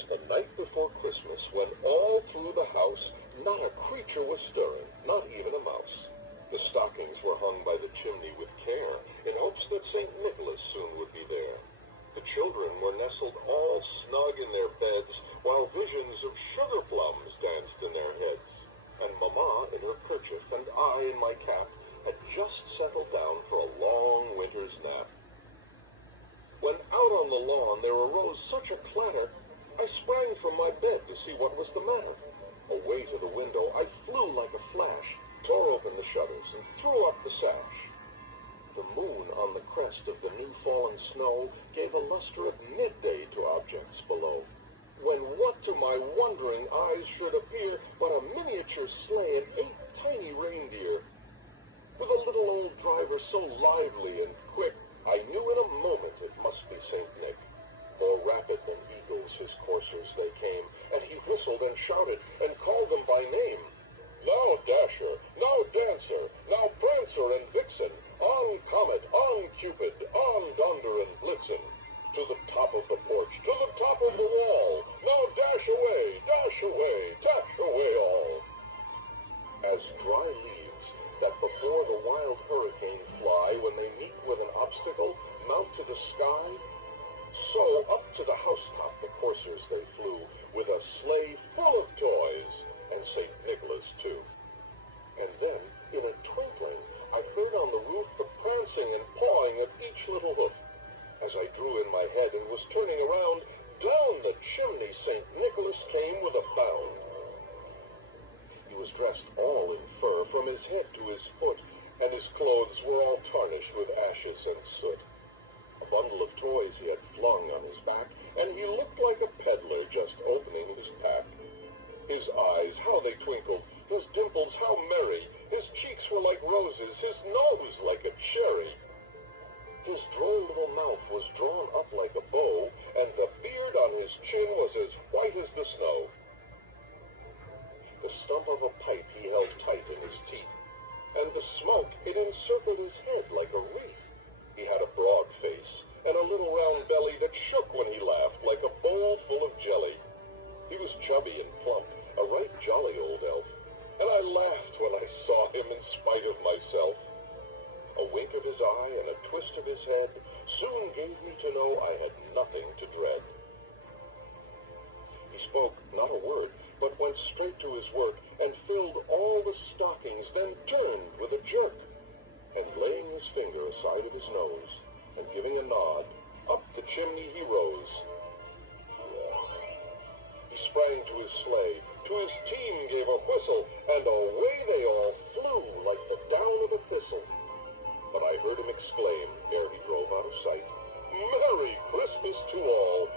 was the night before Christmas when all through the house not a creature was stirring, not even a mouse. The stockings were hung by the chimney with care in hopes that St. Nicholas soon would be there. The children were nestled all snug in their beds while visions of sugar plums danced in their heads. And Mamma in her kerchief and I in my cap had just settled down for a long winter's nap. When out on the lawn there arose such a clatter, I sprang from my bed to see what was the matter. Away to the window I flew like a flash, tore open the shutters, and threw up the sash. The moon on the crest of the new-fallen snow gave a luster of midday to objects below, when what to my wondering eyes should appear but a miniature sleigh and 8 tiny reindeer. With a little old driver so lively and quick, I knew in a moment it must be St. Nick. More rapid than eagles his coursers they came, and he whistled and shouted and called them by name. Now Dasher, now Dancer, now Prancer and Vixen, on Comet, on Cupid, on Donder and Blitzen, to the top of the porch, to the top of the wall, now dash away, dash away all. As dry leaves that before the wild hurricane fly when they meet with an obstacle, mount to the sky, so up to the housetop the coursers they flew, with a sleigh full of toys, and St. Nicholas too. And then, in a twinkling, I heard on the roof the prancing and pawing of each little hoof. As I drew in my head and was turning around, down the chimney St. Nicholas came with a bound. He was dressed all in fur from his head to his foot, and his clothes were all tarnished with ashes and soot. A bundle of toys he had flung on his back, and he looked like a peddler just opening his pack. His eyes, how they twinkled, his dimples, how merry, his cheeks were like roses, his nose like a cherry. His droll little mouth was drawn up like a bow, and the beard on his chin was as white as the snow. The stump of a pipe he held tight in his teeth, and the smoke, it encircled his head like a wreath. He had a broad face, and a little round belly that shook when he laughed like a bowl full of jelly. He was chubby and plump, a right jolly old elf, and I laughed when I saw him in spite of myself. A wink of his eye and a twist of his head soon gave me to know I had nothing to dread. He spoke not a word, but went straight to his work, and filled all the stockings, then turned with a jerk, and laying his finger aside of his nose, and giving a nod, up the chimney he rose. He sprang to his sleigh, to his team gave a whistle, and away they all flew like the down of a thistle. But I heard him exclaim, ere he drove out of sight, Merry Christmas to all!